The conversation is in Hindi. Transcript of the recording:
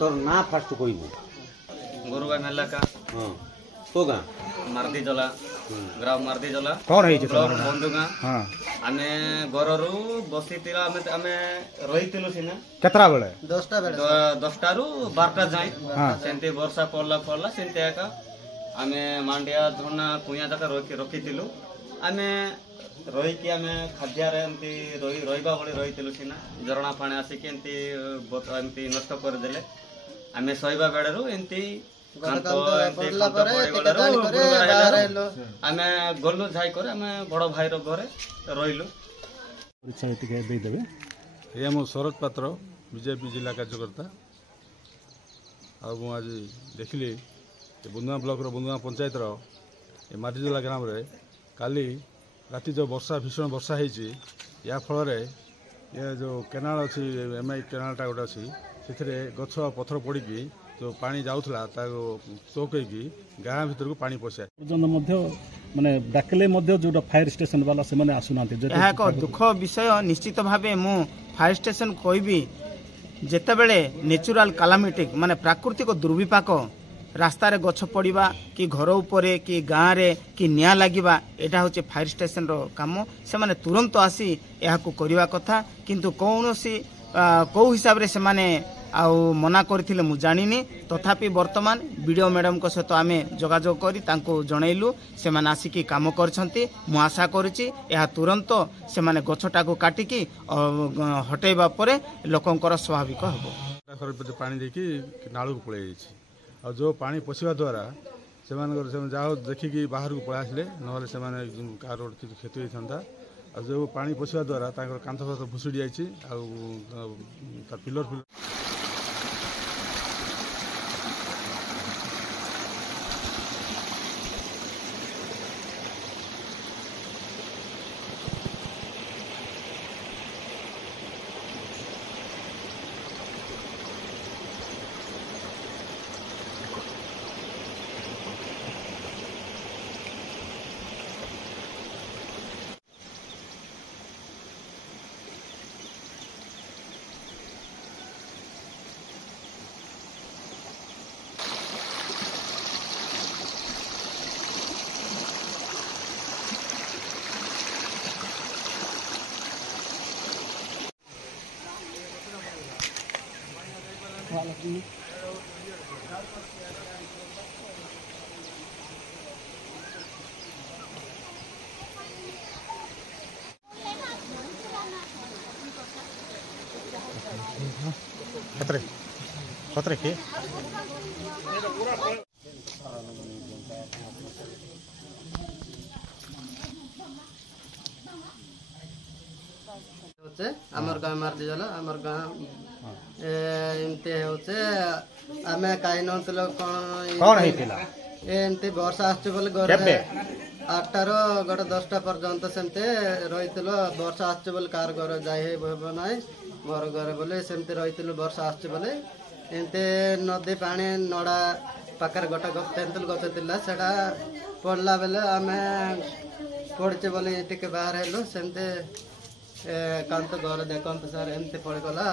तोर ना फास्ट कहबू गुरुगा मेला का हाँ तो गाँ मार्दी जला ग्राम मार्दी जला कौन है बंधुगा हाँ आमे गरु बसी आमे रही सीना केतरा बेले 10टा रु 12टा जाए सेमती वर्षा पड़ला सेमती एका आमे मांडिया धना कुया जाका रखी आमे रही आमे खाद्यार एमती रहीबा बड़ी रही सीना झरणा पानी आसिक एमती नष्ट करदेले आमे शोवा बेड़ू एमती आमे गलु जाई करे आमे बड़ भाई घरे रहिलु ये मो शरद पात्र बीजेपी जिला कार्यकर्ता आज देखिली बुंदुआ ब्लॉक बुंदुआ पंचायत माटीजला ग्राम रे काली राति जो वर्षा भीषण वर्षा होती या फल ये जो केनाल अच्छी एमआई केनालटा गोटे अच्छी से गछ पथर पड़ी जो पानी जाऊला चौकई गाँ भीतर को पानी पशा माने डाकले जो फायर स्टेशन वाला से माने आसुना एक दुख विषय निश्चित भावे मु फायर स्टेशन कहबी जेते बेले नेचुरल कैलामिटी माने प्राकृतिक दुर्विपाक रास्ता रे गछ पड़वा कि घर उपरे कि गाँव रे कि निया लगिबा एटा होचे फायर स्टेशन रो काम से माने तुरंत आसी एहाकू करिवा कथा किंतु कौनसी कौ हिसाब रे से माने आउ मना करथिले मु जानिनी तथापि वर्तमान वीडियो मैडम को सहित आमे जोगाजोग करी तांको जणैलु से माने आसिकी काम करछंती मु आशा करूची एहा तुरंत से माने गछटा को काटिकी हटेबा परे लोकंकर स्वाभाविक हबो पानी देकी नाळू को पळै जाईछि और जो पानी पशिवा द्वारा से जहाँ देखिकी बाहर को पळै आसले नहले से माने कार क्षति होता और जो पानी पशिवा द्वारा कांथ फाथ भुसुड़ी जाइछि आ पिलर खतरे के आमर गाँव मार्दी जाला आमर गाँव एमती होचे आमे काई नतलो कोन हेतिला एमती वर्षा आछे बोले गरे 8टा रो गटे 10टा पर्यंत सेमते रहितलो वर्षा आछे बोले कार घर जाय हेबो नाय मोर घर बोले सेमते रहितलो वर्षा आछे बोले एमते नदी पानी नडा पाकर गटा तेंतुल गछ तिला सेडा पड़ला बेले आमे पड़चे बोले टिके बाहर हेलो सेमते कांत घर देखंत सर एमते पड़ गला